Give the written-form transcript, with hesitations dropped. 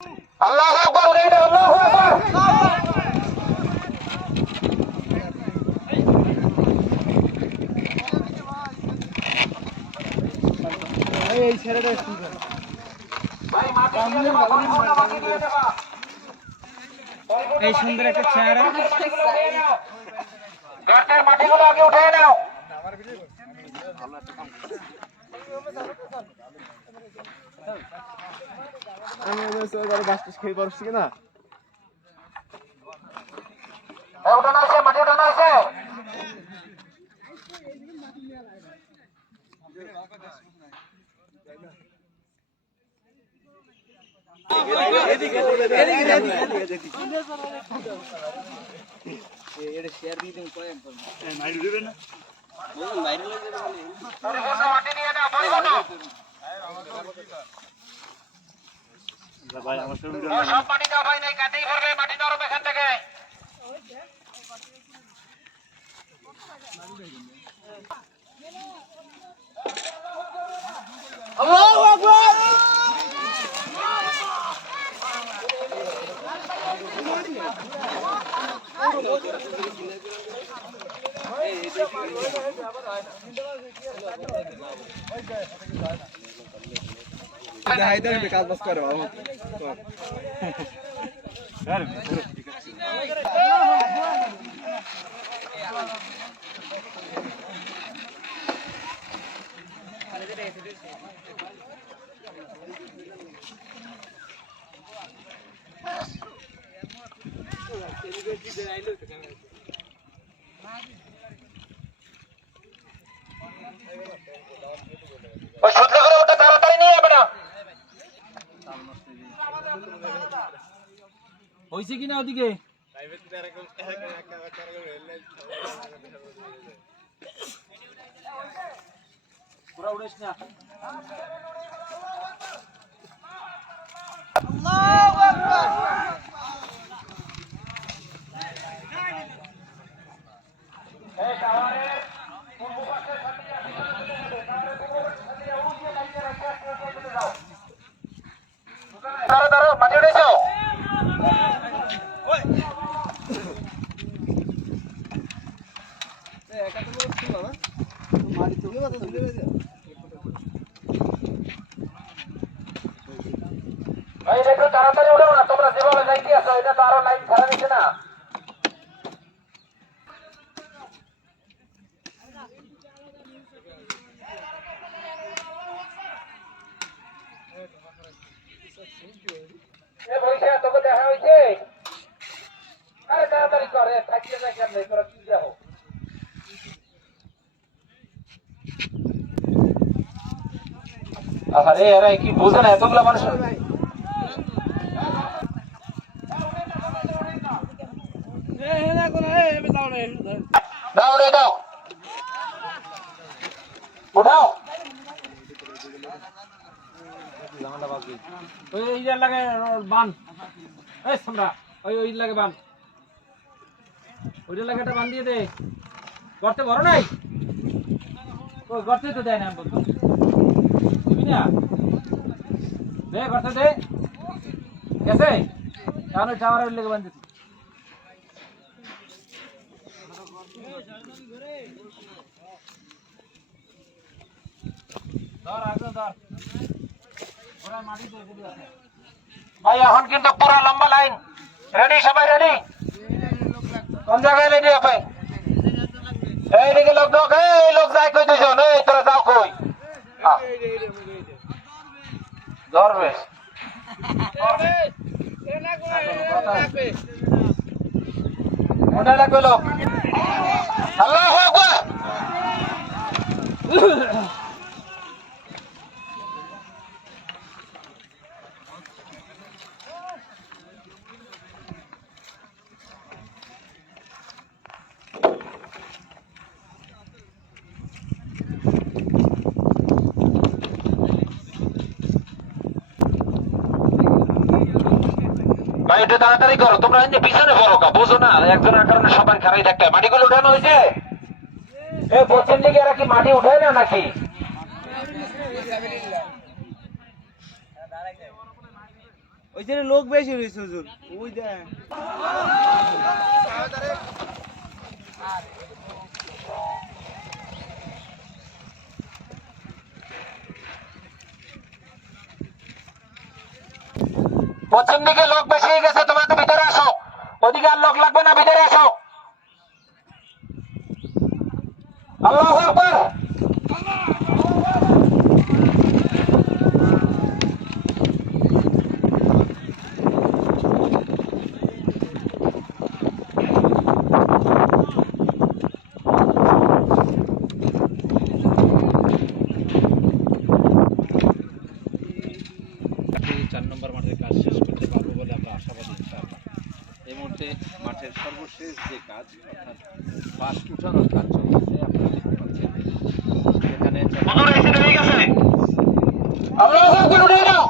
আল্লাহু আকবার, উঠে দাও, আল্লাহু আকবার। এই ছেলেটা ভাই মাটি দিয়ে দেবা, পরিপূর্ণ মাটি দিয়ে দেবা। এই সুন্দর একটা চেহারা গর্তের মাটিগুলো আগে উঠে নাও। খেয়ে পারছি কিনা উঠানো হয়েছে, মাটি উঠানো হয়েছে। পরিপূর্ণ মাটি নিয়ে নাও, পরিপূর্ণ। সব মাটি দাও ভাই, নাই কাটেই পড়বে, মাটি নরম এখান থেকে। আল্লাহু আকবার কাজ বাজ করো ওই সূত্র করে ওটা তাড়াতাড়ি নিয়ে যাবে না। হয়েছে কিনা ওদিকে পুরা উড়েছ না দাঁড়ো দাঁড়ো, মাটি উঠেছো। ভাই একটু তাড়াতাড়ি উঠো না, তোমরা যেভাবে যাইতে আছো এটা তো আরো লাইন ছাড়া দিচ্ছে না। তোকে দেখা হয়েছে, আরে তাড়াতাড়ি করে থাকিয়ে যায় কেমন তোরা কি যাবো। আরে এরা কি বোঝে না, এতগুলা মানুষ। দাও রে দাও, উঠাও। ওই লাগে বান এই সামরা ওই লাগে বান ওইটা লাগে একটা বান দিয়ে দে গর্তে ভরো নাই ওই গর্তে তো দেয় না বলতো দিবি না দে গর্তে দে গেছে কারণ ওই টাওয়ারের লেগে বান দিতি ধর আগে ধর ওরা মাটি দিয়ে দিবি আছে ভাই এখন কিন্তু পুরো লম্বা লাইন রেডি, সবাই রেডি। কোন জায়গায় রেডি হবে? এইদিকে লোক ঢোক, এই লোক যায় কই দুজন, এই তোরা যাও কই? ধরবে মনে লাগবে লোক। আল্লাহু আকবার। ভাই একটু তাড়াতাড়ি করো, তোমরা পিছনে পড়ো, বুঝো না একজনের কারণে সবার খারাই থাকতে হয়। মাটিগুলো উঠানো হয়েছে, এই পশ্চিম দিকে এরা কি মাটি উঠায় না নাকি? ওইখানে লোক বেশি রয়েছে হুজুর ওই দেখ পশ্চিম দিকে লোক বেশি হয়ে গেছে, তোমাকে ভিতরে আসো। ওদিকে আর লোক লাগবে না, ভিতরে আসো। আল্লাহু আকবার। চার নম্বর মাঠের কাজ শেষ করতে পারবো বলে আমরা আশাবাদী ইনশাআল্লাহ। এই মুহূর্তে মাঠের সর্বশেষ যে কাজ অর্থাৎ বাঁশ উঠানোর কাজ চলছে আপনারা দেখতে পাচ্ছেন। এখানে আল্লাহু আকবার, উঠে যাও।